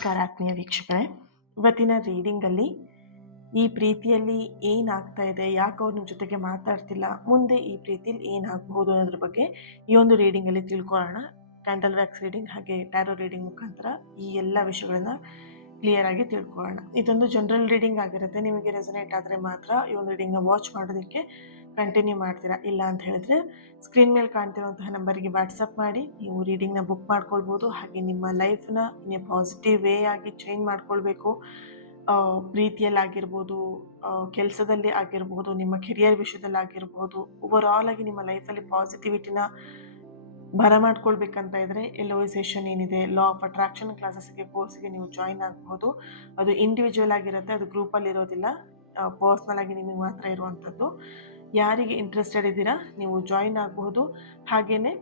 ನಮಸ್ಕಾರ ಆತ್ಮೀಯ ವೀಕ್ಷಕರೇ. ಇವತ್ತಿನ ರೀಡಿಂಗಲ್ಲಿ ಈ ಪ್ರೀತಿಯಲ್ಲಿ ಏನಾಗ್ತಾ ಇದೆ, ಯಾಕೆ ಅವ್ರು ನಿಮ್ಮ ಜೊತೆಗೆ ಮಾತಾಡ್ತಿಲ್ಲ, ಮುಂದೆ ಈ ಪ್ರೀತಿಯಲ್ಲಿ ಏನಾಗಬಹುದು ಅನ್ನೋದ್ರ ಬಗ್ಗೆ ಈ ಒಂದು ರೀಡಿಂಗಲ್ಲಿ ತಿಳ್ಕೊಳ್ಳೋಣ. ಕ್ಯಾಂಡಲ್ ವ್ಯಾಕ್ಸ್ ರೀಡಿಂಗ್ ಹಾಗೆ ಟ್ಯಾರೋ ರೀಡಿಂಗ್ ಮುಖಾಂತರ ಈ ಎಲ್ಲ ವಿಷಯಗಳನ್ನ ಕ್ಲಿಯರ್ ಆಗಿ ತಿಳ್ಕೊಳ್ಳೋಣ. ಇದೊಂದು ಜನರಲ್ ರೀಡಿಂಗ್ ಆಗಿರುತ್ತೆ. ನಿಮಗೆ ರೆಸನೇಟ್ ಆದರೆ ಮಾತ್ರ ಈ ಒಂದು ರೀಡಿಂಗ್ನ ವಾಚ್ ಮಾಡೋದಕ್ಕೆ ಕಂಟಿನ್ಯೂ ಮಾಡ್ತೀರಾ. ಇಲ್ಲ ಅಂತ ಹೇಳಿದ್ರೆ ಸ್ಕ್ರೀನ್ ಮೇಲೆ ಕಾಣ್ತಿರುವಂತಹ ನಂಬರಿಗೆ ವಾಟ್ಸಪ್ ಮಾಡಿ ನೀವು ರೀಡಿಂಗ್ನ ಬುಕ್ ಮಾಡ್ಕೊಳ್ಬೋದು. ಹಾಗೆ ನಿಮ್ಮ ಲೈಫ್ನ ಇನ್ನೇ ಪಾಸಿಟಿವ್ ವೇ ಆಗಿ ಚೇಂಜ್ ಮಾಡ್ಕೊಳ್ಬೇಕು, ಪ್ರೀತಿಯಲ್ಲಾಗಿರ್ಬೋದು, ಕೆಲಸದಲ್ಲಿ ಆಗಿರ್ಬೋದು, ನಿಮ್ಮ ಕೆರಿಯರ್ ವಿಷಯದಲ್ಲಿ ಆಗಿರ್ಬೋದು, ಓವರ್ ಆಲ್ ಆಗಿ ನಿಮ್ಮ ಲೈಫಲ್ಲಿ ಪಾಸಿಟಿವಿಟಿನ ಬರಮಾಡ್ಕೊಳ್ಬೇಕಂತ ಇದ್ರೆ LOA ಸೆಷನ್ ಏನಿದೆ, ಲಾ ಆಫ್ ಅಟ್ರಾಕ್ಷನ್ ಕ್ಲಾಸಸ್ಗೆ ಕೋರ್ಸ್ಗೆ ನೀವು ಜಾಯಿನ್ ಆಗ್ಬೋದು. ಅದು ಇಂಡಿವಿಜುವಲ್ ಆಗಿರುತ್ತೆ, ಅದು ಗ್ರೂಪಲ್ಲಿ ಇರೋದಿಲ್ಲ, ಪರ್ಸ್ನಲ್ ಆಗಿ ನಿಮಗೆ ಮಾತ್ರ ಇರುವಂಥದ್ದು. ಯಾರಿಗೆ ಇಂಟ್ರೆಸ್ಟೆಡ್ ಇದ್ದೀರಾ ನೀವು ಜಾಯಿನ್ ಆಗಬಹುದು. ಹಾಗೆಯೇ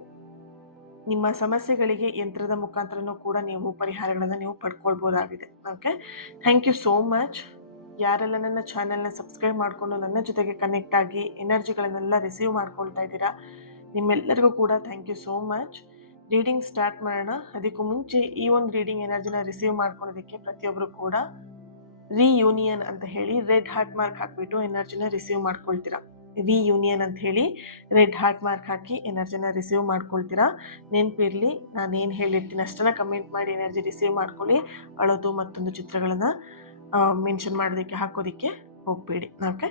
ನಿಮ್ಮ ಸಮಸ್ಯೆಗಳಿಗೆ ಯಂತ್ರದ ಮುಖಾಂತರನೂ ಕೂಡ ನೀವು ಪರಿಹಾರಗಳನ್ನು ನೀವು ಪಡ್ಕೊಳ್ಬೋದಾಗಿದೆ. Okay, thank you so much. ಯಾರೆಲ್ಲ ನನ್ನ ಚಾನೆಲ್ನ ಸಬ್ಸ್ಕ್ರೈಬ್ ಮಾಡಿಕೊಂಡು ನನ್ನ ಜೊತೆಗೆ ಕನೆಕ್ಟ್ ಆಗಿ ಎನರ್ಜಿಗಳನ್ನೆಲ್ಲ ರಿಸೀವ್ ಮಾಡ್ಕೊಳ್ತಾ ಇದ್ದೀರಾ, ನಿಮ್ಮೆಲ್ಲರಿಗೂ ಕೂಡ thank you so much. Reading start ಮಾಡೋಣ. ಅದಕ್ಕೂ ಮುಂಚೆ ಈ ಒಂದು ರೀಡಿಂಗ್ ಎನರ್ಜಿನ ರಿಸೀವ್ ಮಾಡ್ಕೊಳ್ಳೋದಕ್ಕೆ ಪ್ರತಿಯೊಬ್ಬರು ಕೂಡ ರಿಯೂನಿಯನ್ ಅಂತ ಹೇಳಿ ರೆಡ್ ಹಾರ್ಟ್ ಮಾರ್ಕ್ ಹಾಕ್ಬಿಟ್ಟು ಎನರ್ಜಿನ ರಿಸೀವ್ ಮಾಡ್ಕೊಳ್ತೀರಾ. ರಿಯೂನಿಯನ್ ಅಂತ ಹೇಳಿ ರೆಡ್ ಹಾರ್ಟ್ ಮಾರ್ಕ್ ಹಾಕಿ ಎನರ್ಜಿನ ರಿಸೀವ್ ಮಾಡ್ಕೊಳ್ತೀರಾ. ನೆನಪಿರಲಿ, ನಾನು ಏನು ಹೇಳಿರ್ತೀನಿ ಅಷ್ಟನ್ನ ಕಮೆಂಟ್ ಮಾಡಿ ಎನರ್ಜಿ ರಿಸೀವ್ ಮಾಡ್ಕೊಳ್ಳಿ. ಅಳೋದು ಮತ್ತೊಂದು ಚಿತ್ರಗಳನ್ನು ಮೆನ್ಷನ್ ಮಾಡೋದಕ್ಕೆ ಹಾಕೋದಕ್ಕೆ ಹೋಗಬೇಡಿ. Okay,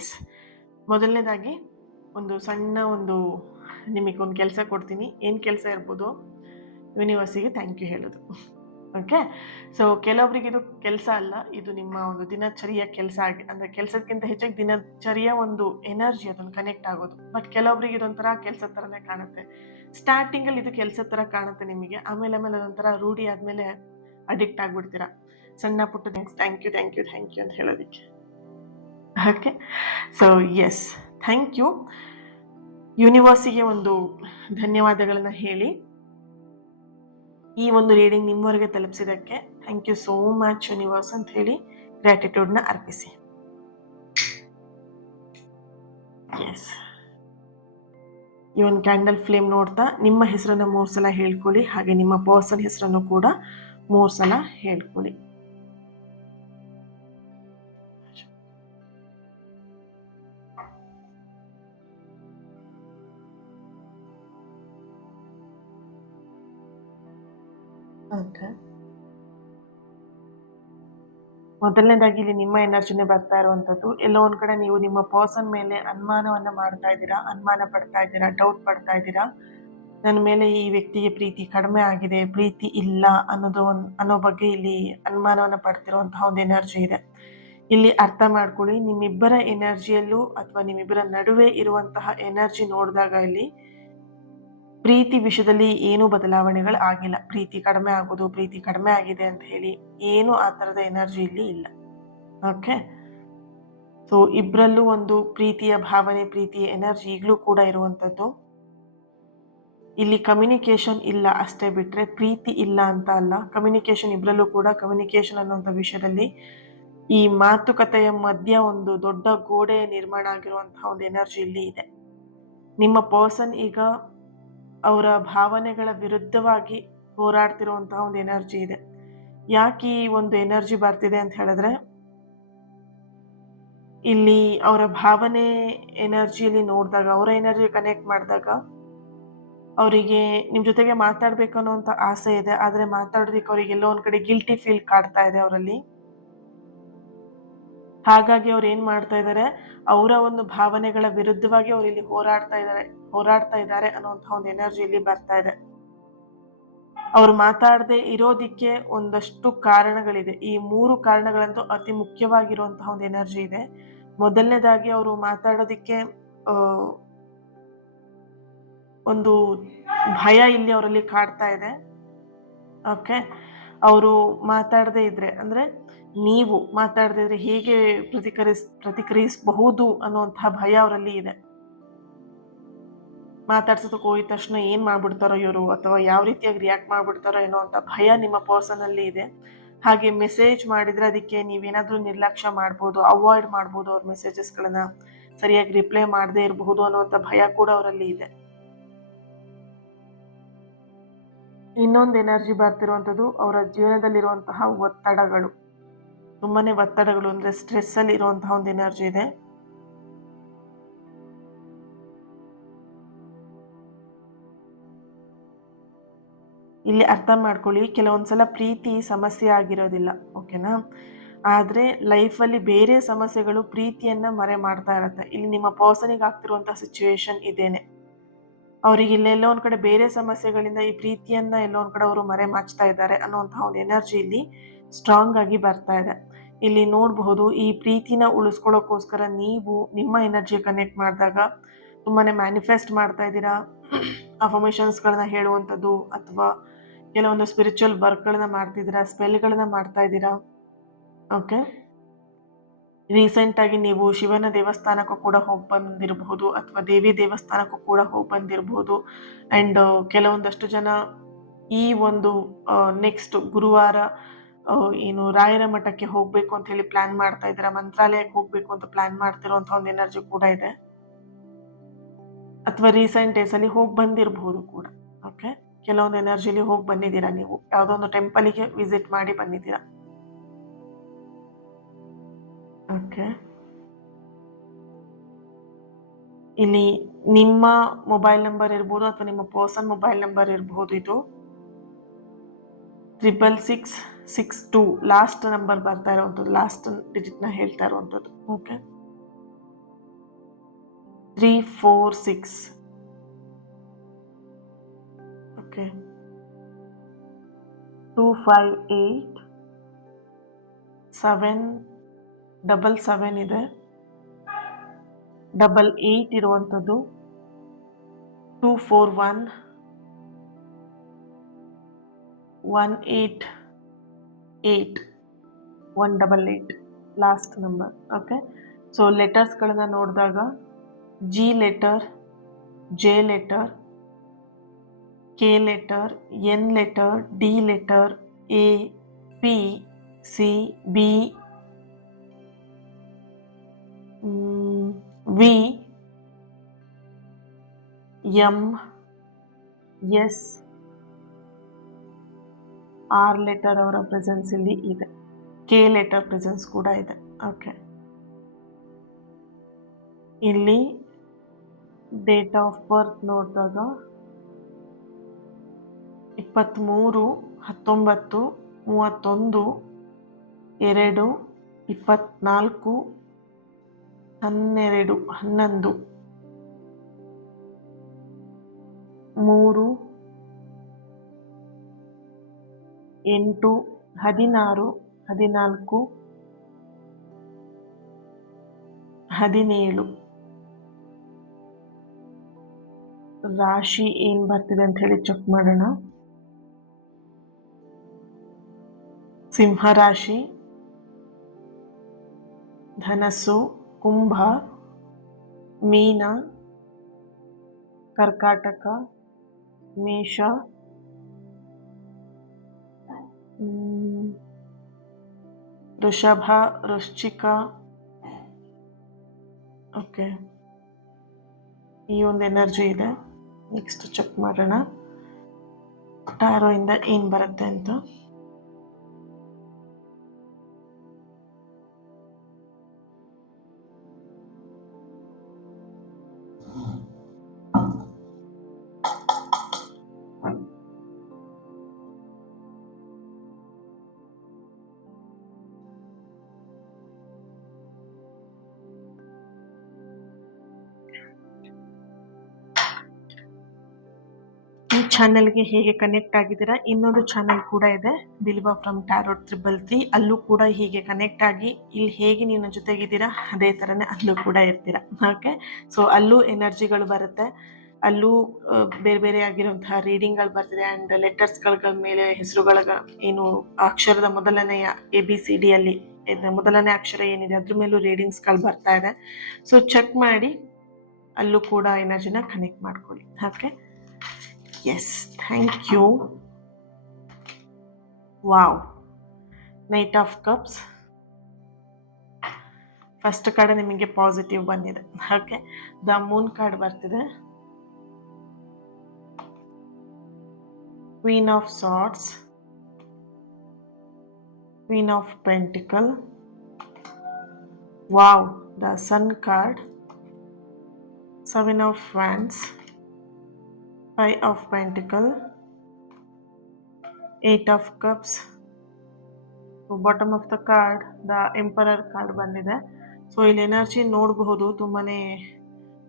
yes. ಮೊದಲನೇದಾಗಿ ಒಂದು ಸಣ್ಣ ನಿಮಗೊಂದು ಕೆಲಸ ಕೊಡ್ತೀನಿ. ಏನು ಕೆಲಸ ಇರ್ಬೋದು, ಯೂನಿವರ್ಸಿಗೆ ಥ್ಯಾಂಕ್ ಯು ಹೇಳೋದು. ಓಕೆ, ಸೊ ಕೆಲವೊಬ್ರಿಗೆ ಇದು ಕೆಲಸ ಅಲ್ಲ, ಇದು ನಿಮ್ಮ ಒಂದು ದಿನಚರಿಯ ಕೆಲಸ ಆಗಿ, ಅಂದರೆ ಕೆಲಸಕ್ಕಿಂತ ಹೆಚ್ಚಾಗಿ ದಿನಚರಿಯ ಒಂದು ಎನರ್ಜಿ ಅದನ್ನು ಕನೆಕ್ಟ್ ಆಗೋದು. ಬಟ್ ಕೆಲವೊಬ್ರಿಗೆ ಇದೊಂಥರ ಕೆಲಸ ಥರನೇ ಕಾಣುತ್ತೆ. ಸ್ಟಾರ್ಟಿಂಗಲ್ಲಿ ಇದು ಕೆಲಸ ಥರ ಕಾಣುತ್ತೆ ನಿಮಗೆ, ಆಮೇಲೆ ಅದೊಂಥರ ರೂಢಿ ಆದಮೇಲೆ ಅಡಿಕ್ಟ್ ಆಗಿಬಿಡ್ತೀರಾ. ಸಣ್ಣ ಪುಟ್ಟ thank you thank you thank you ಅಂತ ಹೇಳೋದಕ್ಕೆ. Okay, so yes, thank you. ಯೂನಿವರ್ಸಿಗೆ ಒಂದು ಧನ್ಯವಾದಗಳನ್ನು ಹೇಳಿ ಈ ಒಂದು ರೀಡಿಂಗ್ ನಿಮ್ಮವರೆಗೆ ತಲುಪಿಸಿದ್ದಕ್ಕೆ thank you so much universe ಅಂತ ಹೇಳಿ ಗ್ರ್ಯಾಟಿಟ್ಯೂಡ್ನ ಅರ್ಪಿಸಿ. ಎಸ್, ಈ ಒಂದು ಕ್ಯಾಂಡಲ್ ಫ್ಲೇಮ್ ನೋಡ್ತಾ ನಿಮ್ಮ ಹೆಸರನ್ನು 3 ಸಲ ಹೇಳ್ಕೊಳ್ಳಿ. ಹಾಗೆ ನಿಮ್ಮ ಪರ್ಸನ್ ಹೆಸರನ್ನು ಕೂಡ 3 ಸಲ ಹೇಳ್ಕೊಳ್ಳಿ. ಓಕೆ, ಮೊದಲನೇದಾಗಿ ಇಲ್ಲಿ ನಿಮ್ಮ ಎನರ್ಜಿನೇ ಬರ್ತಾ ಇರುವಂಥದ್ದು. ಎಲ್ಲೋ ಒಂದು ಕಡೆ ನೀವು ನಿಮ್ಮ ಪರ್ಸನ್ ಮೇಲೆ ಅನುಮಾನವನ್ನು ಮಾಡ್ತಾ ಇದ್ದೀರಾ, ಅನುಮಾನ ಪಡ್ತಾ ಇದ್ದೀರಾ, ಡೌಟ್ ಪಡ್ತಾ ಇದ್ದೀರಾ. ನನ್ನ ಮೇಲೆ ಈ ವ್ಯಕ್ತಿಗೆ ಪ್ರೀತಿ ಕಡಿಮೆ ಆಗಿದೆ, ಪ್ರೀತಿ ಇಲ್ಲ ಅನ್ನೋ ಬಗ್ಗೆ ಇಲ್ಲಿ ಅನುಮಾನವನ್ನು ಪಡ್ತಿರುವಂತಹ ಒಂದು ಎನರ್ಜಿ ಇದೆ. ಇಲ್ಲಿ ಅರ್ಥ ಮಾಡ್ಕೊಳ್ಳಿ, ನಿಮ್ಮಿಬ್ಬರ ಎನರ್ಜಿಯಲ್ಲೂ ಅಥವಾ ನಿಮ್ಮಿಬ್ಬರ ನಡುವೆ ಇರುವಂತಹ ಎನರ್ಜಿ ನೋಡಿದಾಗ ಇಲ್ಲಿ ಪ್ರೀತಿ ವಿಷಯದಲ್ಲಿ ಏನೂ ಬದಲಾವಣೆಗಳು ಆಗಿಲ್ಲ. ಪ್ರೀತಿ ಕಡಿಮೆ ಆಗೋದು, ಪ್ರೀತಿ ಕಡಿಮೆ ಆಗಿದೆ ಅಂತ ಹೇಳಿ ಏನು ಆ ಥರದ ಎನರ್ಜಿ ಇಲ್ಲಿ ಇಲ್ಲ. ಓಕೆ, ಸೊ ಇಬ್ಬರಲ್ಲೂ ಒಂದು ಪ್ರೀತಿಯ ಭಾವನೆ, ಪ್ರೀತಿಯ ಎನರ್ಜಿ ಈಗಲೂ ಕೂಡ ಇರುವಂಥದ್ದು. ಇಲ್ಲಿ ಕಮ್ಯುನಿಕೇಷನ್ ಇಲ್ಲ ಅಷ್ಟೇ, ಬಿಟ್ಟರೆ ಪ್ರೀತಿ ಇಲ್ಲ ಅಂತ ಅಲ್ಲ. ಕಮ್ಯುನಿಕೇಷನ್ ಇಬ್ಬರಲ್ಲೂ ಕೂಡ, ಕಮ್ಯುನಿಕೇಷನ್ ಅನ್ನುವಂಥ ವಿಷಯದಲ್ಲಿ ಈ ಮಾತುಕತೆಯ ಮಧ್ಯ ಒಂದು ದೊಡ್ಡ ಗೋಡೆ ನಿರ್ಮಾಣ ಆಗಿರುವಂತಹ ಒಂದು ಎನರ್ಜಿ ಇಲ್ಲಿ ಇದೆ. ನಿಮ್ಮ ಪರ್ಸನ್ ಈಗ ಅವರ ಭಾವನೆಗಳ ವಿರುದ್ಧವಾಗಿ ಹೋರಾಡ್ತಿರುವಂತಹ ಒಂದು ಎನರ್ಜಿ ಇದೆ. ಯಾಕೆ ಈ ಒಂದು ಎನರ್ಜಿ ಬರ್ತಿದೆ ಅಂತ ಹೇಳಿದ್ರೆ, ಇಲ್ಲಿ ಅವರ ಭಾವನೆ ಎನರ್ಜಿಯಲ್ಲಿ ನೋಡಿದಾಗ, ಅವರ ಎನರ್ಜಿ ಕನೆಕ್ಟ್ ಮಾಡಿದಾಗ ಅವರಿಗೆ ನಿಮ್ಮ ಜೊತೆಗೆ ಮಾತಾಡಬೇಕು ಅನ್ನೋಂಥ ಆಸೆ ಇದೆ. ಆದರೆ ಮಾತಾಡೋದಕ್ಕೆ ಅವರಿಗೆ ಎಲ್ಲೋ ಒಂದು ಕಡೆ ಗಿಲ್ಟಿ ಫೀಲ್ ಕಾಡ್ತಾ ಇದೆ ಅವರಲ್ಲಿ. ಹಾಗಾಗಿ ಅವ್ರು ಏನು ಮಾಡ್ತಾ ಇದ್ದಾರೆ, ಅವರ ಒಂದು ಭಾವನೆಗಳ ವಿರುದ್ಧವಾಗಿ ಅವರು ಇಲ್ಲಿ ಹೋರಾಡ್ತಾ ಇದ್ದಾರೆ ಅನ್ನೋಂಥ ಒಂದು ಎನರ್ಜಿ ಇಲ್ಲಿ ಬರ್ತಾ ಇದೆ. ಅವ್ರು ಮಾತಾಡದೆ ಇರೋದಿಕ್ಕೆ ಒಂದಷ್ಟು ಕಾರಣಗಳಿದೆ. ಈ 3 ಕಾರಣಗಳಂತೂ ಅತಿ ಮುಖ್ಯವಾಗಿರುವಂತಹ ಒಂದು ಎನರ್ಜಿ ಇದೆ. ಮೊದಲನೇದಾಗಿ ಅವರು ಮಾತಾಡೋದಿಕ್ಕೆ ಒಂದು ಭಯ ಇಲ್ಲಿ ಅವರಲ್ಲಿ ಕಾಡ್ತಾ ಇದೆ. ಓಕೆ, ಅವರು ಮಾತಾಡದೇ ಇದ್ರೆ, ಅಂದರೆ ನೀವು ಮಾತಾಡದೇ ಇದ್ರೆ ಹೇಗೆ ಪ್ರತಿಕ್ರಿಯಿಸಬಹುದು ಅನ್ನುವಂತಹ ಭಯ ಅವರಲ್ಲಿ ಇದೆ. ಮಾತಾಡ್ಸೋದಕ್ಕೆ ಹೋಗಿದ ತಕ್ಷಣ ಏನು ಮಾಡ್ಬಿಡ್ತಾರೋ ಇವರು, ಅಥವಾ ಯಾವ ರೀತಿಯಾಗಿ ರಿಯಾಕ್ಟ್ ಮಾಡ್ಬಿಡ್ತಾರೋ ಏನೋ ಅಂತ ಭಯ ನಿಮ್ಮ ಪರ್ಸನಲ್ಲಿ ಇದೆ. ಹಾಗೆ ಮೆಸೇಜ್ ಮಾಡಿದರೆ ಅದಕ್ಕೆ ನೀವೇನಾದರೂ ನಿರ್ಲಕ್ಷ್ಯ ಮಾಡ್ಬೋದು, ಅವಾಯ್ಡ್ ಮಾಡ್ಬೋದು, ಅವ್ರ ಮೆಸೇಜಸ್ಗಳನ್ನು ಸರಿಯಾಗಿ ರಿಪ್ಲೈ ಮಾಡದೇ ಇರಬಹುದು ಅನ್ನುವಂಥ ಭಯ ಕೂಡ ಅವರಲ್ಲಿ ಇದೆ. ಇನ್ನೊಂದು ಎನರ್ಜಿ ಬರ್ತಿರುವಂಥದ್ದು ಅವರ ಜೀವನದಲ್ಲಿರುವಂತಹ ಒತ್ತಡಗಳು, ತುಂಬಾ ಒತ್ತಡಗಳು ಅಂದರೆ ಸ್ಟ್ರೆಸ್ಸಲ್ಲಿ ಇರುವಂತಹ ಒಂದು ಎನರ್ಜಿ ಇದೆ. ಇಲ್ಲಿ ಅರ್ಥ ಮಾಡ್ಕೊಳ್ಳಿ, ಕೆಲವೊಂದ್ಸಲ ಪ್ರೀತಿ ಸಮಸ್ಯೆ ಆಗಿರೋದಿಲ್ಲ, ಓಕೆನಾ, ಆದರೆ ಲೈಫಲ್ಲಿ ಬೇರೆ ಸಮಸ್ಯೆಗಳು ಪ್ರೀತಿಯನ್ನು ಮರೆ ಮಾಡ್ತಾ ಇರತ್ತೆ. ಇಲ್ಲಿ ನಿಮ್ಮ ಪರ್ಸನಿಗೆ ಆಗ್ತಿರುವಂಥ ಸಿಚುವೇಶನ್ ಇದೇನೆ. ಅವರಿಗೆ ಇಲ್ಲೆಲ್ಲೋ ಒಂದು ಕಡೆ ಬೇರೆ ಸಮಸ್ಯೆಗಳಿಂದ ಈ ಪ್ರೀತಿಯನ್ನು ಎಲ್ಲೋ ಒಂದು ಕಡೆ ಅವರು ಮರೆ ಮಾಚ್ತಾ ಇದ್ದಾರೆ ಅನ್ನೋಂತಹ ಒಂದು ಎನರ್ಜಿ ಇಲ್ಲಿ ಸ್ಟ್ರಾಂಗ್ ಆಗಿ ಬರ್ತಾ ಇದೆ. ಇಲ್ಲಿ ನೋಡಬಹುದು, ಈ ಪ್ರೀತಿನ ಉಳಿಸ್ಕೊಳ್ಳೋಕ್ಕೋಸ್ಕರ ನೀವು ನಿಮ್ಮ ಎನರ್ಜಿ ಕನೆಕ್ಟ್ ಮಾಡಿದಾಗ ತುಂಬಾ ಮ್ಯಾನಿಫೆಸ್ಟ್ ಮಾಡ್ತಾ ಇದ್ದೀರಾ. ಅಫರ್ಮೇಷನ್ಸ್ಗಳನ್ನ ಹೇಳುವಂಥದ್ದು ಅಥವಾ ಕೆಲವೊಂದು ಸ್ಪಿರಿಚುವಲ್ ವರ್ಕ್ಗಳನ್ನ ಮಾಡ್ತಿದ್ದೀರಾ, ಸ್ಪೆಲ್ಗಳನ್ನ ಮಾಡ್ತಾ ಇದ್ದೀರಾ. ಓಕೆ, ರೀಸೆಂಟಾಗಿ ನೀವು ಶಿವನ ದೇವಸ್ಥಾನಕ್ಕೂ ಕೂಡ ಹೋಗಿ ಬಂದಿರಬಹುದು ಅಥವಾ ದೇವಿ ದೇವಸ್ಥಾನಕ್ಕೂ ಕೂಡ ಹೋಗಿ ಬಂದಿರಬಹುದು. ಆ್ಯಂಡ್ ಕೆಲವೊಂದಷ್ಟು ಜನ ಈ ಒಂದು ನೆಕ್ಸ್ಟ್ ಗುರುವಾರ ಏನು ರಾಯರ ಮಠಕ್ಕೆ ಹೋಗಬೇಕು ಅಂತ ಹೇಳಿ ಪ್ಲ್ಯಾನ್ ಮಾಡ್ತಾ ಇದ್ದೀರಾ, ಮಂತ್ರಾಲಯಕ್ಕೆ ಹೋಗಬೇಕು ಅಂತ ಪ್ಲ್ಯಾನ್ ಮಾಡ್ತಿರೋಂಥ ಒಂದು ಎನರ್ಜಿ ಕೂಡ ಇದೆ. ಅಥವಾ ರೀಸೆಂಟ್ ಡೇಸಲ್ಲಿ ಹೋಗಿ ಬಂದಿರಬಹುದು ಕೂಡ. ಓಕೆ, ಕೆಲವೊಂದು ಎನರ್ಜಿಲಿ ಹೋಗಿ ಬಂದಿದ್ದೀರಾ, ನೀವು ಯಾವುದೋ ಒಂದು ಟೆಂಪಲಿಗೆ ವಿಸಿಟ್ ಮಾಡಿ ಬಂದಿದ್ದೀರಾ. ಓಕೆ, ಇಲ್ಲಿ ನಿಮ್ಮ ಮೊಬೈಲ್ ನಂಬರ್ ಇರ್ಬೋದು ಅಥವಾ ನಿಮ್ಮ ಪರ್ಸನ್ ಮೊಬೈಲ್ ನಂಬರ್ ಇರ್ಬೋದು. ಇದು 66662 ಲಾಸ್ಟ್ ನಂಬರ್ ಬರ್ತಾ ಇರೋವಂಥದ್ದು, ಲಾಸ್ಟ್ ಡಿಜಿಟ್ನ ಹೇಳ್ತಾ ಇರುವಂಥದ್ದು. ಓಕೆ, 346. ಓಕೆ, 258 777 ಇದೆ, 88 ಇರುವಂಥದ್ದು, 241 188 188 ಲಾಸ್ಟ್ ನಂಬರ್. ಓಕೆ, ಸೊ ಲೆಟರ್ಸ್ಗಳನ್ನ ನೋಡಿದಾಗ G letter, J letter, K letter, N letter, D letter, A, P, C, B, V, M, S, R letter ಅವರ ಪ್ರೆಸೆನ್ಸ್ ಇಲ್ಲಿ ಇದೆ. ಕೆ ಲೆಟರ್ ಪ್ರೆಸೆನ್ಸ್ ಕೂಡ ಇದೆ. ಓಕೆ, ಇಲ್ಲಿ ಡೇಟ್ ಆಫ್ ಬರ್ತ್ ನೋಡಿದಾಗ 23 19 31 2 24 12 11 3 8 16 14 17 ರಾಶಿ ಏನು ಬರ್ತಿದೆ ಅಂತ ಹೇಳಿ ಚೆಕ್ ಮಾಡೋಣ. ಸಿಂಹ ರಾಶಿ, ಧನಸ್ಸು, ಕುಂಭ, ಮೀನ, ಕರ್ಕಾಟಕ, ಮೇಷ, ವೃಷಭ, ವೃಶ್ಚಿಕ. ಓಕೆ, ಈ ಒಂದು ಎನರ್ಜಿ ಇದೆ. ನೆಕ್ಸ್ಟ್ ಚೆಕ್ ಮಾಡೋಣ ಟ್ಯಾರೋ ಇಂದ ಏನು ಬರುತ್ತೆ ಅಂತ. ಈ ಚಾನೆಲ್ಗೆ ಹೇಗೆ ಕನೆಕ್ಟ್ ಆಗಿದ್ದೀರಾ, ಇನ್ನೊಂದು ಚಾನೆಲ್ ಕೂಡ ಇದೆ, ಬಿಲ್ವಾ ಫ್ರಮ್ ಟ್ಯಾರೋಟ್ 333. ಅಲ್ಲೂ ಕೂಡ ಹೀಗೆ ಕನೆಕ್ಟ್ ಆಗಿ ಇಲ್ಲಿ ಹೇಗೆ ನೀವು ನನ್ನ ಜೊತೆಗಿದ್ದೀರಾ ಅದೇ ಥರನೇ ಅಲ್ಲೂ ಕೂಡ ಇರ್ತೀರಾ. ಓಕೆ, ಸೊ ಅಲ್ಲೂ ಎನರ್ಜಿಗಳು ಬರುತ್ತೆ, ಅಲ್ಲೂ ಬೇರೆ ಬೇರೆ ಆಗಿರುವಂತಹ ರೀಡಿಂಗ್ಗಳು ಬರ್ತಿದೆ. ಆ್ಯಂಡ್ ಲೆಟರ್ಸ್ಗಳ ಮೇಲೆ ಹೆಸರುಗಳ ಏನು ಅಕ್ಷರದ ಮೊದಲನೆಯ ABCD ಅಲ್ಲಿ ಮೊದಲನೇ ಅಕ್ಷರ ಏನಿದೆ ಅದ್ರ ಮೇಲೂ ರೀಡಿಂಗ್ಸ್ಗಳು ಬರ್ತಾ ಇದೆ. ಸೊ ಚೆಕ್ ಮಾಡಿ ಅಲ್ಲೂ ಕೂಡ ಎನರ್ಜಿನ ಕನೆಕ್ಟ್ ಮಾಡ್ಕೊಳ್ಳಿ. Okay, yes, thank you. Wow, knight of cups first card ನಿಮಗೆ ಪಾಸಿಟಿವ್ ಬಂದಿದೆ. ಓಕೆ, ದ ಮೂನ್ ಕಾರ್ಡ್ ಬರ್ತಿದೆ. Queen of Swords, Queen of Pentacle. Wow, the Sun card, Seven of Wands, Five of Pentacle, Eight of Cups. Bottom of the card the emperor card ಬಂದಿದೆ. So ಇಲ್ಲಿ energy ನೋಡಬಹುದು, ತುಂಬಾನೇ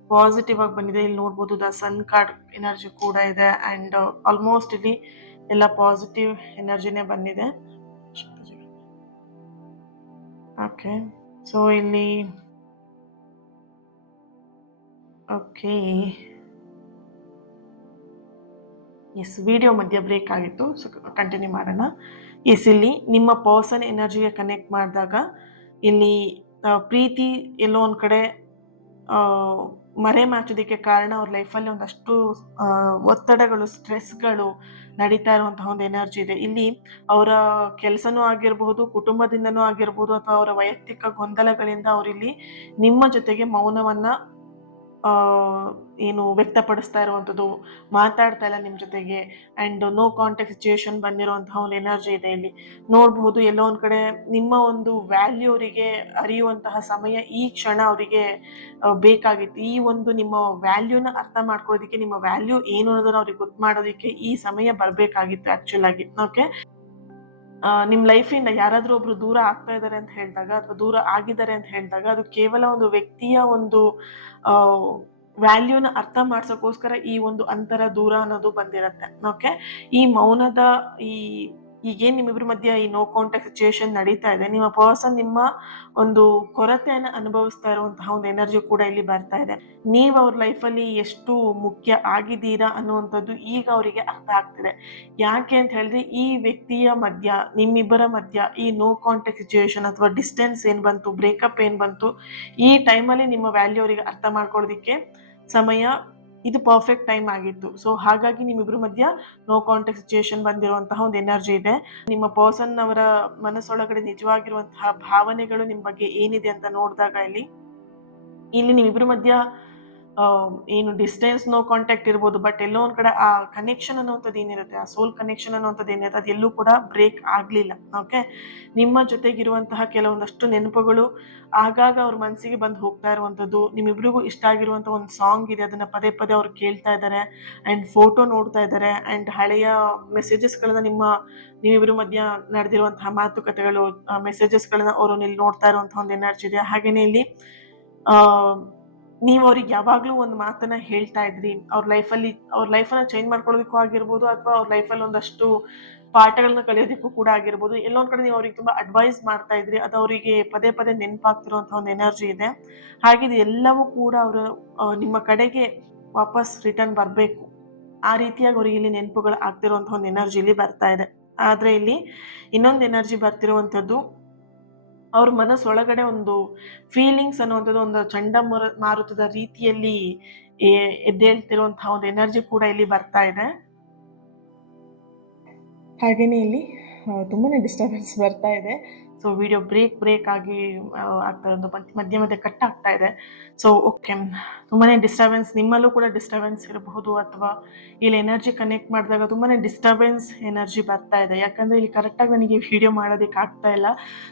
positive ಆಗಿ ಬಂದಿದೆ. ಇಲ್ಲಿ ನೋಡ್ಬೋದು the sun card energy ಕೂಡ ಇದೆ ಅಂಡ್ ಆಲ್ಮೋಸ್ಟ್ ಇಲ್ಲಿ ಎಲ್ಲ ಪಾಸಿಟಿವ್ ಎನರ್ಜಿನೇ ಬಂದಿದೆ. ಓಕೆ, ಸೊ ಇಲ್ಲಿ ಓಕೆ ಎಸ್, ವಿಡಿಯೋ ಮಧ್ಯ ಬ್ರೇಕ್ ಆಗಿತ್ತು, ಸೊ ಕಂಟಿನ್ಯೂ ಮಾಡೋಣ. ಎಸ್, ಇಲ್ಲಿ ನಿಮ್ಮ ಪರ್ಸನ್ ಎನರ್ಜಿಗೆ ಕನೆಕ್ಟ್ ಮಾಡಿದಾಗ ಇಲ್ಲಿ ಪ್ರೀತಿ ಎಲ್ಲೋ ಒಂದು ಕಡೆ ಮರೆ ಮಾಚೋದಕ್ಕೆ ಕಾರಣ ಅವ್ರ ಲೈಫಲ್ಲಿ ಒಂದಷ್ಟು ಒತ್ತಡಗಳು, ಸ್ಟ್ರೆಸ್ಗಳು ನಡೀತಾ ಇರುವಂತಹ ಒಂದು ಎನರ್ಜಿ ಇದೆ. ಇಲ್ಲಿ ಅವರ ಕೆಲಸನೂ ಆಗಿರಬಹುದು, ಕುಟುಂಬದಿಂದನೂ ಆಗಿರ್ಬೋದು, ಅಥವಾ ಅವರ ವೈಯಕ್ತಿಕ ಗೊಂದಲಗಳಿಂದ ಅವರಿಲ್ಲಿ ನಿಮ್ಮ ಜೊತೆಗೆ ಮೌನವನ್ನ ಏನು ವ್ಯಕ್ತಪಡಿಸ್ತಾ ಇರುವಂಥದ್ದು, ಮಾತಾಡ್ತಾ ಇಲ್ಲ ನಿಮ್ಮ ಜೊತೆಗೆ ಆ್ಯಂಡ್ ನೋ ಕಾಂಟ್ಯಾಕ್ಟ್ ಸಿಚುಯೇಷನ್ ಬಂದಿರುವಂತಹ ಒಂದು ಎನರ್ಜಿ ಇದೆ. ಇಲ್ಲಿ ನೋಡಬಹುದು ಎಲ್ಲೋ ಒಂದು ಕಡೆ ನಿಮ್ಮ ಒಂದು ವ್ಯಾಲ್ಯೂ ಅವರಿಗೆ ಅರಿಯುವಂತಹ ಸಮಯ ಈ ಕ್ಷಣ ಅವರಿಗೆ ಬೇಕಾಗಿತ್ತು. ಈ ಒಂದು ನಿಮ್ಮ ವ್ಯಾಲ್ಯೂನ ಅರ್ಥ ಮಾಡ್ಕೊಳ್ಳೋದಕ್ಕೆ, ನಿಮ್ಮ ವ್ಯಾಲ್ಯೂ ಏನು ಅನ್ನೋದನ್ನ ಅವ್ರಿಗೆ ಗೊತ್ತು ಮಾಡೋದಕ್ಕೆ ಈ ಸಮಯ ಬರಬೇಕಾಗಿತ್ತು ಆ್ಯಕ್ಚುಲ್ ಆಗಿ. ಓಕೆ, ನಿಮ್ಮ ಲೈಫಿಂದ ಯಾರಾದರೂ ಒಬ್ರು ದೂರ ಆಗ್ತಾ ಇದ್ದಾರೆ ಅಂತ ಹೇಳಿದಾಗ, ಅಥವಾ ದೂರ ಆಗಿದ್ದಾರೆ ಅಂತ ಹೇಳಿದಾಗ, ಅದು ಕೇವಲ ಒಂದು ವ್ಯಕ್ತಿಯ ಒಂದು ವ್ಯಾಲ್ಯೂನ ಅರ್ಥ ಮಾಡ್ಸೋಕ್ಕೋಸ್ಕರ ಈ ಒಂದು ಅಂತರ, ದೂರ ಅನ್ನೋದು ಬಂದಿರತ್ತೆ. ಓಕೆ, ಈ ಮೌನದ ಈಗೇನು ನಿಮ್ಮಿಬ್ಬರ ಮಧ್ಯೆ ಈ ನೋ ಕಾಂಟ್ಯಾಕ್ಟ್ ಸಿಚುಯೇಷನ್ ನಡೀತಾ ಇದೆ, ನಿಮ್ಮ ಪರ್ಸನ್ ನಿಮ್ಮ ಒಂದು ಕೊರತೆಯನ್ನು ಅನುಭವಿಸ್ತಾ ಇರುವಂತಹ ಒಂದು ಎನರ್ಜಿ ಕೂಡ ಇಲ್ಲಿ ಬರ್ತಾ ಇದೆ. ನೀವು ಅವ್ರ ಲೈಫಲ್ಲಿ ಎಷ್ಟು ಮುಖ್ಯ ಆಗಿದ್ದೀರಾ ಅನ್ನುವಂಥದ್ದು ಈಗ ಅವರಿಗೆ ಅರ್ಥ ಆಗ್ತಿದೆ. ಯಾಕೆ ಅಂತ ಹೇಳಿದ್ರೆ, ಈ ವ್ಯಕ್ತಿಯ ಮಧ್ಯ, ನಿಮ್ಮಿಬ್ಬರ ಮಧ್ಯ ಈ ನೋ ಕಾಂಟ್ಯಾಕ್ಟ್ ಸಿಚುಯೇಷನ್ ಅಥವಾ ಡಿಸ್ಟೆನ್ಸ್ ಏನು ಬಂತು, ಬ್ರೇಕಪ್ ಏನು ಬಂತು, ಈ ಟೈಮಲ್ಲಿ ನಿಮ್ಮ ವ್ಯಾಲ್ಯೂ ಅವರಿಗೆ ಅರ್ಥ ಮಾಡ್ಕೊಳ್ಳೋದಕ್ಕೆ ಸಮಯ ಇದು ಪರ್ಫೆಕ್ಟ್ ಟೈಮ್ ಆಗಿತ್ತು. ಸೊ ಹಾಗಾಗಿ ನಿಮ್ಮಿಬ್ಬರ ಮಧ್ಯ ನೋ ಕಾಂಟ್ಯಾಕ್ಟ್ ಸಿಚುಯೇಷನ್ ಬಂದಿರುವಂತಹ ಒಂದು ಎನರ್ಜಿ ಇದೆ. ನಿಮ್ಮ ಪರ್ಸನ್ ಅವರ ಮನಸ್ಸೊಳಗಡೆ ನಿಜವಾಗಿರುವಂತಹ ಭಾವನೆಗಳು ನಿಮ್ಮ ಬಗ್ಗೆ ಏನಿದೆ ಅಂತ ನೋಡಿದಾಗ ಇಲ್ಲಿ ನಿಮ್ಮಿಬ್ಬರ ಮಧ್ಯ ಏನು ಡಿಸ್ಟೆನ್ಸ್, ನೋ ಕಾಂಟ್ಯಾಕ್ಟ್ ಇರ್ಬೋದು, ಬಟ್ ಎಲ್ಲೋ ಒಂದು ಕಡೆ ಆ ಕನೆಕ್ಷನ್ ಅನ್ನುವಂಥದ್ದು ಏನಿರುತ್ತೆ, ಆ ಸೋಲ್ ಕನೆಕ್ಷನ್ ಅನ್ನುವಂಥದ್ದು ಏನಿರುತ್ತೆ, ಅದು ಎಲ್ಲೂ ಕೂಡ ಬ್ರೇಕ್ ಆಗಲಿಲ್ಲ. ಓಕೆ, ನಿಮ್ಮ ಜೊತೆಗಿರುವಂತಹ ಕೆಲವೊಂದಷ್ಟು ನೆನಪುಗಳು ಆಗಾಗ ಅವ್ರ ಮನಸ್ಸಿಗೆ ಬಂದು ಹೋಗ್ತಾ ಇರುವಂಥದ್ದು, ನಿಮ್ಮಿಬ್ರಿಗೂ ಇಷ್ಟ ಆಗಿರುವಂಥ ಒಂದು ಸಾಂಗ್ ಇದೆ, ಅದನ್ನು ಪದೇ ಪದೇ ಅವ್ರು ಕೇಳ್ತಾ ಇದ್ದಾರೆ ಆ್ಯಂಡ್ ಫೋಟೋ ನೋಡ್ತಾ ಇದ್ದಾರೆ ಆ್ಯಂಡ್ ಹಳೆಯ ಮೆಸೇಜಸ್ಗಳನ್ನ ನೀವಿಬ್ಬರ ಮಧ್ಯ ನಡೆದಿರುವಂತಹ ಮಾತುಕತೆಗಳು, ಮೆಸೇಜಸ್ಗಳನ್ನ ಅವರು ಇಲ್ಲಿ ನೋಡ್ತಾ ಇರುವಂತಹ ಒಂದು ಎನರ್ಜಿ ಇದೆ. ಹಾಗೆಯೇ ಇಲ್ಲಿ ನೀವು ಅವ್ರಿಗೆ ಯಾವಾಗಲೂ ಒಂದು ಮಾತನ್ನ ಹೇಳ್ತಾ ಇದ್ರಿ, ಅವ್ರ ಲೈಫನ್ನ ಚೇಂಜ್ ಮಾಡ್ಕೊಳ್ಳೋದಕ್ಕೂ ಆಗಿರ್ಬೋದು, ಅಥವಾ ಅವ್ರ ಲೈಫಲ್ಲಿ ಒಂದಷ್ಟು ಪಾಠಗಳನ್ನ ಕಲಿಯೋದಕ್ಕೂ ಕೂಡ ಆಗಿರ್ಬೋದು. ಎಲ್ಲೊಂದು ಕಡೆ ನೀವು ಅವ್ರಿಗೆ ತುಂಬ ಅಡ್ವೈಸ್ ಮಾಡ್ತಾ ಇದ್ರಿ, ಅದು ಅವರಿಗೆ ಪದೇ ಪದೇ ನೆನಪಾಗ್ತಿರುವಂಥ ಒಂದು ಎನರ್ಜಿ ಇದೆ. ಹಾಗೆ ಇದು ಎಲ್ಲವೂ ಕೂಡ ಅವರು ನಿಮ್ಮ ಕಡೆಗೆ ವಾಪಸ್ ರಿಟರ್ನ್ ಬರಬೇಕು, ಆ ರೀತಿಯಾಗಿ ಅವರಿಗೆ ಇಲ್ಲಿ ನೆನಪುಗಳು ಆಗ್ತಿರುವಂಥ ಒಂದು ಎನರ್ಜಿ ಇಲ್ಲಿ ಬರ್ತಾ ಇದೆ. ಆದರೆ ಇಲ್ಲಿ ಇನ್ನೊಂದು ಎನರ್ಜಿ ಬರ್ತಿರುವಂಥದ್ದು, ಅವ್ರ ಮನಸ್ಸೊಳಗಡೆ ಒಂದು ಫೀಲಿಂಗ್ಸ್ ಅನ್ನುವಂಥದ್ದು ಒಂದು ಮಾರುತದ ರೀತಿಯಲ್ಲಿ ಎದ್ದೇಳ್ತಿರುವಂತಹ ಒಂದು ಎನರ್ಜಿ ಕೂಡ ಇಲ್ಲಿ ಬರ್ತಾ ಇದೆ. ಹಾಗೆಯೇ ಇಲ್ಲಿ ತುಂಬಾ ಡಿಸ್ಟರ್ಬೆನ್ಸ್ ಬರ್ತಾ ಇದೆ. ಸೊ ವಿಡಿಯೋ ಬ್ರೇಕ್ ಆಗಿ ಆಗ್ತಾ ಇರೋದು, ಮಧ್ಯೆ ಮಧ್ಯೆ ಕಟ್ ಆಗ್ತಾ ಇದೆ. ಸೊ ಓಕೆ, ತುಂಬಾ ಡಿಸ್ಟರ್ಬೆನ್ಸ್, ನಿಮ್ಮಲ್ಲೂ ಕೂಡ ಡಿಸ್ಟರ್ಬೆನ್ಸ್ ಇರಬಹುದು, ಅಥವಾ ಇಲ್ಲಿ ಎನರ್ಜಿ ಕನೆಕ್ಟ್ ಮಾಡಿದಾಗ ತುಂಬಾ ಡಿಸ್ಟರ್ಬೆನ್ಸ್ ಎನರ್ಜಿ ಬರ್ತಾ ಇದೆ. ಯಾಕಂದರೆ ಇಲ್ಲಿ ಕರೆಕ್ಟಾಗಿ ನನಗೆ ವಿಡಿಯೋ ಮಾಡೋದಕ್ಕೆ ಆಗ್ತಾ ಇಲ್ಲ,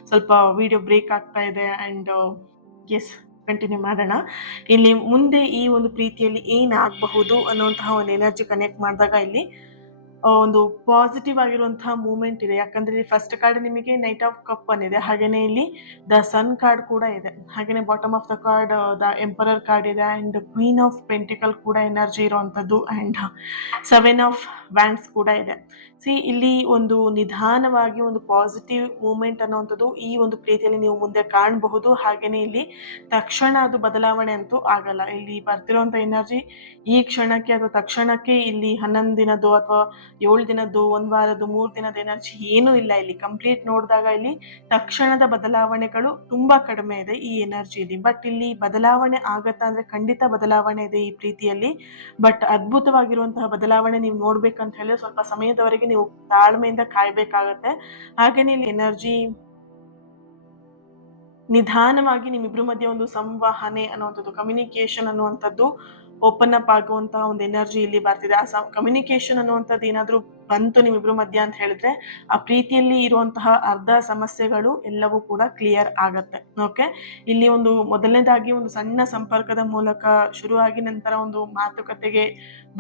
ಸ್ವಲ್ಪ ವಿಡಿಯೋ ಬ್ರೇಕ್ ಆಗ್ತಾ ಇದೆ. ಆ್ಯಂಡ್ ಎಸ್, ಕಂಟಿನ್ಯೂ ಮಾಡೋಣ. ಇಲ್ಲಿ ಮುಂದೆ ಈ ಒಂದು ಪ್ರೀತಿಯಲ್ಲಿ ಏನಾಗಬಹುದು ಅನ್ನುವಂತಹ ಒಂದು ಎನರ್ಜಿ ಕನೆಕ್ಟ್ ಮಾಡಿದಾಗ ಇಲ್ಲಿ ಒಂದು ಪಾಸಿಟಿವ್ ಆಗಿರುವಂತಹ ಮೂಮೆಂಟ್ ಇದೆ. ಯಾಕಂದ್ರೆ ಇಲ್ಲಿ ಫಸ್ಟ್ ಕಾರ್ಡ್ ನಿಮಗೆ ನೈಟ್ ಆಫ್ ಕಪ್ ಬಂದಿದೆ, ಹಾಗೇನೆ ಇಲ್ಲಿ ದ ಸನ್ ಕಾರ್ಡ್ ಕೂಡ ಇದೆ, ಹಾಗೇನೆ bottom of the card the emperor card ಇದೆ ಅಂಡ್ ಕ್ವೀನ್ ಆಫ್ ಪೆಂಟಿಕಲ್ ಕೂಡ ಎನರ್ಜಿ ಇರುವಂತದ್ದು ಅಂಡ್ ಸೆವೆನ್ ಆಫ್ ವ್ಯಾಂಡ್ಸ್ ಕೂಡ ಇದೆ. ಇಲ್ಲಿ ಒಂದು ನಿಧಾನವಾಗಿ ಒಂದು ಪಾಸಿಟಿವ್ ಮೂಮೆಂಟ್ ಅನ್ನುವಂಥದ್ದು ಈ ಒಂದು ಪ್ರೀತಿಯಲ್ಲಿ ನೀವು ಮುಂದೆ ಕಾಣಬಹುದು. ಹಾಗೇನೆ ಇಲ್ಲಿ ತಕ್ಷಣ ಅದು ಬದಲಾವಣೆ ಅಂತೂ ಆಗಲ್ಲ. ಇಲ್ಲಿ ಬರ್ತಿರುವಂತ ಎನರ್ಜಿ ಈ ಕ್ಷಣಕ್ಕೆ ಅಥವಾ ತಕ್ಷಣಕ್ಕೆ ಇಲ್ಲಿ 11 ದಿನದ್ದು ಅಥವಾ 7 ದಿನದ್ದು, 1 ವಾರದ್ದು, 3 ದಿನದ ಎನರ್ಜಿ ಏನೂ ಇಲ್ಲ. ಇಲ್ಲಿ ಕಂಪ್ಲೀಟ್ ನೋಡಿದಾಗ ಇಲ್ಲಿ ತಕ್ಷಣದ ಬದಲಾವಣೆಗಳು ತುಂಬಾ ಕಡಿಮೆ ಇದೆ ಈ ಎನರ್ಜಿಯಲ್ಲಿ. ಬಟ್ ಇಲ್ಲಿ ಬದಲಾವಣೆ ಆಗತ್ತಾ ಅಂದ್ರೆ ಖಂಡಿತ ಬದಲಾವಣೆ ಇದೆ ಈ ಪ್ರೀತಿಯಲ್ಲಿ. ಬಟ್ ಅದ್ಭುತವಾಗಿರುವಂತಹ ಬದಲಾವಣೆ ನೀವು ನೋಡ್ಬೇಕಂತ ಹೇಳಿದ್ರೆ ಸ್ವಲ್ಪ ಸಮಯದವರೆಗೆ ನೀವು ತಾಳ್ಮೆಯಿಂದ ಕಾಯ್ಬೇಕಾಗತ್ತೆ. ಹಾಗೇನೆ ಇಲ್ಲಿ ಎನರ್ಜಿ ನಿಧಾನವಾಗಿ ನಿಮ್ಮಿಬ್ರ ಮಧ್ಯೆ ಒಂದು ಸಂವಹನೆ ಅನ್ನುವಂಥದ್ದು, ಕಮ್ಯುನಿಕೇಶನ್ ಅನ್ನುವಂಥದ್ದು ಓಪನ್ ಅಪ್ ಆಗುವಂತಹ ಒಂದು ಎನರ್ಜಿ ಇಲ್ಲಿ ಬರ್ತಿದೆ. ಆ ಕಮ್ಯುನಿಕೇಶನ್ ಅನ್ನುವಂಥದ್ದು ಏನಾದರೂ ಬಂತು ನಿಮ್ಮಿಬ್ರು ಮಧ್ಯ ಅಂತ ಹೇಳಿದ್ರೆ, ಆ ಪ್ರೀತಿಯಲ್ಲಿ ಇರುವಂತಹ ಅರ್ಧ ಸಮಸ್ಯೆಗಳು ಎಲ್ಲವೂ ಕೂಡ ಕ್ಲಿಯರ್ ಆಗತ್ತೆ. ಓಕೆ, ಇಲ್ಲಿ ಒಂದು ಮೊದಲನೇದಾಗಿ ಒಂದು ಸಣ್ಣ ಸಂಪರ್ಕದ ಮೂಲಕ ಶುರುವಾಗಿ ನಂತರ ಒಂದು ಮಾತುಕತೆಗೆ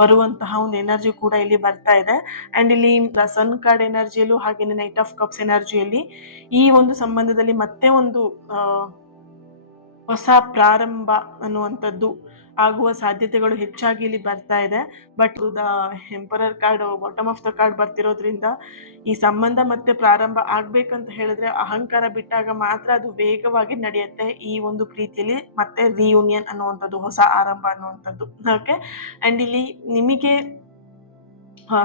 ಬರುವಂತಹ ಒಂದು ಎನರ್ಜಿ ಕೂಡ ಇಲ್ಲಿ ಬರ್ತಾ ಇದೆ. ಅಂಡ್ ಇಲ್ಲಿ ಸನ್ ಕಾರ್ಡ್ ಎನರ್ಜಿಯಲ್ಲೂ ಹಾಗೇನೆ ನೈಟ್ ಆಫ್ ಕಪ್ಸ್ ಎನರ್ಜಿಯಲ್ಲಿ ಈ ಒಂದು ಸಂಬಂಧದಲ್ಲಿ ಮತ್ತೆ ಒಂದು ಹೊಸ ಪ್ರಾರಂಭ ಅನ್ನುವಂಥದ್ದು ಆಗುವ ಸಾಧ್ಯತೆಗಳು ಹೆಚ್ಚಾಗಿ ಇಲ್ಲಿ ಬರ್ತಾ ಇದೆ. But the emperor card bottom of the card ಬರ್ತಿರೋದ್ರಿಂದ ಈ ಸಂಬಂಧ ಮತ್ತೆ ಪ್ರಾರಂಭ ಆಗ್ಬೇಕಂತ ಹೇಳಿದ್ರೆ ಅಹಂಕಾರ ಬಿಟ್ಟಾಗ ಮಾತ್ರ ಅದು ವೇಗವಾಗಿ ನಡೆಯುತ್ತೆ. ಈ ಒಂದು ಪ್ರೀತಿಯಲ್ಲಿ ಮತ್ತೆ ರಿಯೂನಿಯನ್ ಅನ್ನುವಂಥದ್ದು, ಹೊಸ ಆರಂಭ ಅನ್ನುವಂಥದ್ದು. ಓಕೆ, ಅಂಡ್ ಇಲ್ಲಿ ನಿಮಗೆ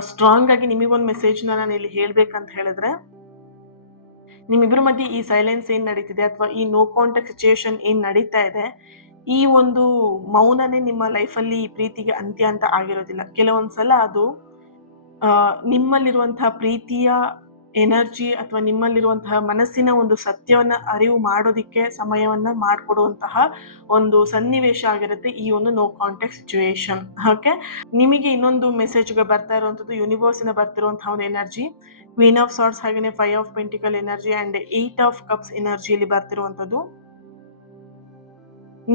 ಸ್ಟ್ರಾಂಗ್ ಆಗಿ ನಿಮಗೊಂದು ಮೆಸೇಜ್ನ ನಾನು ಇಲ್ಲಿ ಹೇಳ್ಬೇಕಂತ ಹೇಳಿದ್ರೆ, ನಿಮ್ಮಿಬ್ಬರ ಮಧ್ಯೆ ಈ ಸೈಲೆನ್ಸ್ ಏನ್ ನಡೀತಿದೆ ಅಥವಾ ಈ ನೋ ಕಾಂಟ್ಯಾಕ್ಟ್ ಸಿಚುಯೇಷನ್ ಏನ್ ನಡೀತಾ ಇದೆ, ಈ ಒಂದು ಮೌನನೇ ನಿಮ್ಮ ಲೈಫಲ್ಲಿ ಈ ಪ್ರೀತಿಗೆ ಅಂತ್ಯ ಅಂತ ಆಗಿರೋದಿಲ್ಲ. ಕೆಲವೊಂದ್ಸಲ ಅದು ನಿಮ್ಮಲ್ಲಿರುವಂತಹ ಪ್ರೀತಿಯ ಎನರ್ಜಿ ಅಥವಾ ನಿಮ್ಮಲ್ಲಿರುವಂತಹ ಮನಸ್ಸಿನ ಒಂದು ಸತ್ಯವನ್ನ ಅರಿವು ಮಾಡೋದಿಕ್ಕೆ ಸಮಯವನ್ನ ಮಾಡಿಕೊಡುವಂತಹ ಒಂದು ಸನ್ನಿವೇಶ ಆಗಿರುತ್ತೆ ಈ ಒಂದು ನೋ ಕಾಂಟ್ಯಾಕ್ಟ್ ಸಿಚುವೇಶನ್. ಓಕೆ, ನಿಮಗೆ ಇನ್ನೊಂದು ಮೆಸೇಜ್ಗೆ ಬರ್ತಾ ಇರುವಂಥದ್ದು ಯೂನಿವರ್ಸಿನ ಬರ್ತಿರುವಂತಹ ಒಂದು ಎನರ್ಜಿ, ಕ್ವೀನ್ ಆಫ್ ಸಾರ್ಟ್ಸ್ ಹಾಗೆಯೇ 5 of pentacle energy and 8 of cups ಎನರ್ಜಿಯಲ್ಲಿ ಬರ್ತಿರುವಂಥದ್ದು.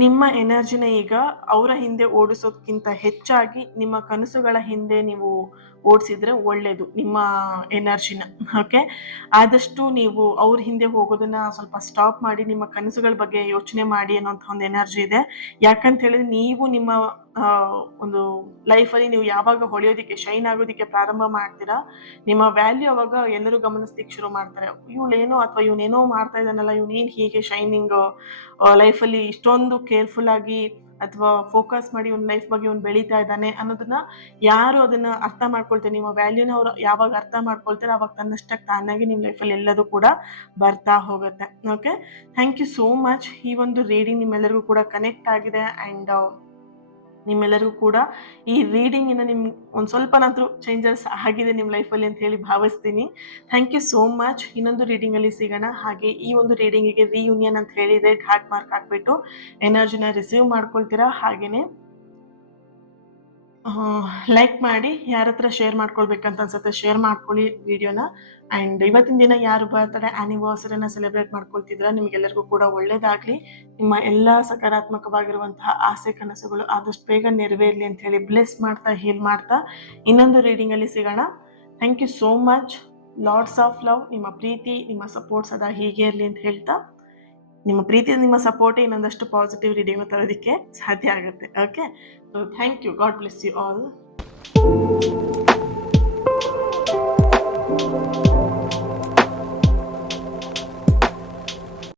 ನಿಮ್ಮ ಎನರ್ಜಿನ ಈಗ ಅವರ ಹಿಂದೆ ಓಡಿಸೋದಕ್ಕಿಂತ ಹೆಚ್ಚಾಗಿ ನಿಮ್ಮ ಕನಸುಗಳ ಹಿಂದೆ ನೀವು ಓಡಿಸಿದ್ರೆ ಒಳ್ಳೇದು ನಿಮ್ಮ ಎನರ್ಜಿನ. ಓಕೆ, ಆದಷ್ಟು ನೀವು ಅವ್ರ ಹಿಂದೆ ಹೋಗೋದನ್ನ ಸ್ವಲ್ಪ ಸ್ಟಾಪ್ ಮಾಡಿ ನಿಮ್ಮ ಕನಸುಗಳ ಬಗ್ಗೆ ಯೋಚನೆ ಮಾಡಿ ಅನ್ನೋಂಥ ಒಂದು ಎನರ್ಜಿ ಇದೆ. ಯಾಕಂತ ಹೇಳಿದ್ರೆ ನೀವು ನಿಮ್ಮ ಒಂದು ಲೈಫಲ್ಲಿ ನೀವು ಯಾವಾಗ ಹೊಳೆಯೋದಿಕ್ಕೆ, ಶೈನ್ ಆಗೋದಿಕ್ಕೆ ಪ್ರಾರಂಭ ಮಾಡ್ತೀರಾ, ನಿಮ್ಮ ವ್ಯಾಲ್ಯೂ ಅವಾಗ ಎಲ್ಲರೂ ಗಮನಿಸ್ಲಿಕ್ಕೆ ಶುರು ಮಾಡ್ತಾರೆ. ಇವಳೇನೋ ಅಥವಾ ಇವನೇನೋ ಮಾಡ್ತಾ ಇದ್ದಾನಲ್ಲ, ಇವನೇನು ಹೀಗೆ ಶೈನಿಂಗ್ ಲೈಫಲ್ಲಿ ಇಷ್ಟೊಂದು ಕೇರ್ಫುಲ್ ಆಗಿ ಅಥವಾ ಫೋಕಸ್ ಮಾಡಿ ಒಂದು ಲೈಫ್ ಬಗ್ಗೆ ಒಂದು ಬೆಳೀತಾ ಇದ್ದಾನೆ ಅನ್ನೋದನ್ನ ಯಾರು ಅದನ್ನ ಅರ್ಥ ಮಾಡ್ಕೊಳ್ತಾರೆ, ನಿಮ್ಮ ವ್ಯಾಲ್ಯೂನ ಅವ್ರು ಯಾವಾಗ ಅರ್ಥ ಮಾಡ್ಕೊಳ್ತಾರೆ ಅವಾಗ ತನ್ನಷ್ಟಕ್ಕೆ ತಾನಾಗಿ ನಿಮ್ಮ ಲೈಫಲ್ಲಿ ಎಲ್ಲದೂ ಕೂಡ ಬರ್ತಾ ಹೋಗುತ್ತೆ. Okay, thank you so much. ಈ ಒಂದು ರೀಡಿಂಗ್ ನಿಮ್ಮೆಲ್ಲರಿಗೂ ಕೂಡ ಕನೆಕ್ಟ್ ಆಗಿದೆ ಆ್ಯಂಡ್ ನಿಮ್ಮೆಲ್ಲರಿಗೂ ಕೂಡ ಈ ರೀಡಿಂಗಿನ ನಿಮ್ಗೆ ಒಂದು ಸ್ವಲ್ಪನಾದರೂ ಚೇಂಜಸ್ ಆಗಿದೆ ನಿಮ್ಮ ಲೈಫಲ್ಲಿ ಅಂತ ಹೇಳಿ ಭಾವಿಸ್ತೀನಿ. Thank you so much. ಇನ್ನೊಂದು ರೀಡಿಂಗಲ್ಲಿ ಸಿಗೋಣ. ಹಾಗೆ ಈ ಒಂದು ರೀಡಿಂಗಿಗೆ ರಿಯೂನಿಯನ್ ಅಂತ ಹೇಳಿ ರೆಡ್ ಹಾರ್ಟ್ ಮಾರ್ಕ್ ಹಾಕ್ಬಿಟ್ಟು ಎನರ್ಜಿನ ರಿಸೀವ್ ಮಾಡ್ಕೊಳ್ತೀರಾ. ಹಾಗೆಯೇ ಲೈಕ್ ಮಾಡಿ, ಯಾರ ಹತ್ರ ಶೇರ್ ಮಾಡ್ಕೊಳ್ಬೇಕಂತ ಅನ್ಸುತ್ತೆ ಶೇರ್ ಮಾಡ್ಕೊಳ್ಳಿ ವಿಡಿಯೋನ. ಆ್ಯಂಡ್ ಇವತ್ತಿನ ದಿನ ಯಾರು ಬರ್ತ್ಡೇ ಆ್ಯನಿವರ್ಸರಿನ ಸೆಲೆಬ್ರೇಟ್ ಮಾಡ್ಕೊಳ್ತಿದ್ರ ನಿಮಗೆಲ್ಲರಿಗೂ ಕೂಡ ಒಳ್ಳೇದಾಗಲಿ. ನಿಮ್ಮ ಎಲ್ಲ ಸಕಾರಾತ್ಮಕವಾಗಿರುವಂತಹ ಆಸೆ ಕನಸುಗಳು ಆದಷ್ಟು ಬೇಗ ನೆರವೇರಲಿ ಅಂತ ಹೇಳಿ ಬ್ಲೆಸ್ ಮಾಡ್ತಾ ಹೀಲ್ ಮಾಡ್ತಾ ಇನ್ನೊಂದು ರೀಡಿಂಗಲ್ಲಿ ಸಿಗೋಣ. Thank you so much. Lots of love. ನಿಮ್ಮ ಪ್ರೀತಿ, ನಿಮ್ಮ ಸಪೋರ್ಟ್ ಸದಾ ಹೀಗೆ ಇರಲಿ ಅಂತ ಹೇಳ್ತಾ, ನಿಮ್ಮ ಪ್ರೀತಿ ನಿಮ್ಮ ಸಪೋರ್ಟೇ ಇನ್ನೊಂದಷ್ಟು ಪಾಸಿಟಿವ್ ರೀಡಿಂಗ್ ತರೋದಕ್ಕೆ ಸಾಧ್ಯ ಆಗುತ್ತೆ. Okay, so thank you. God bless you all.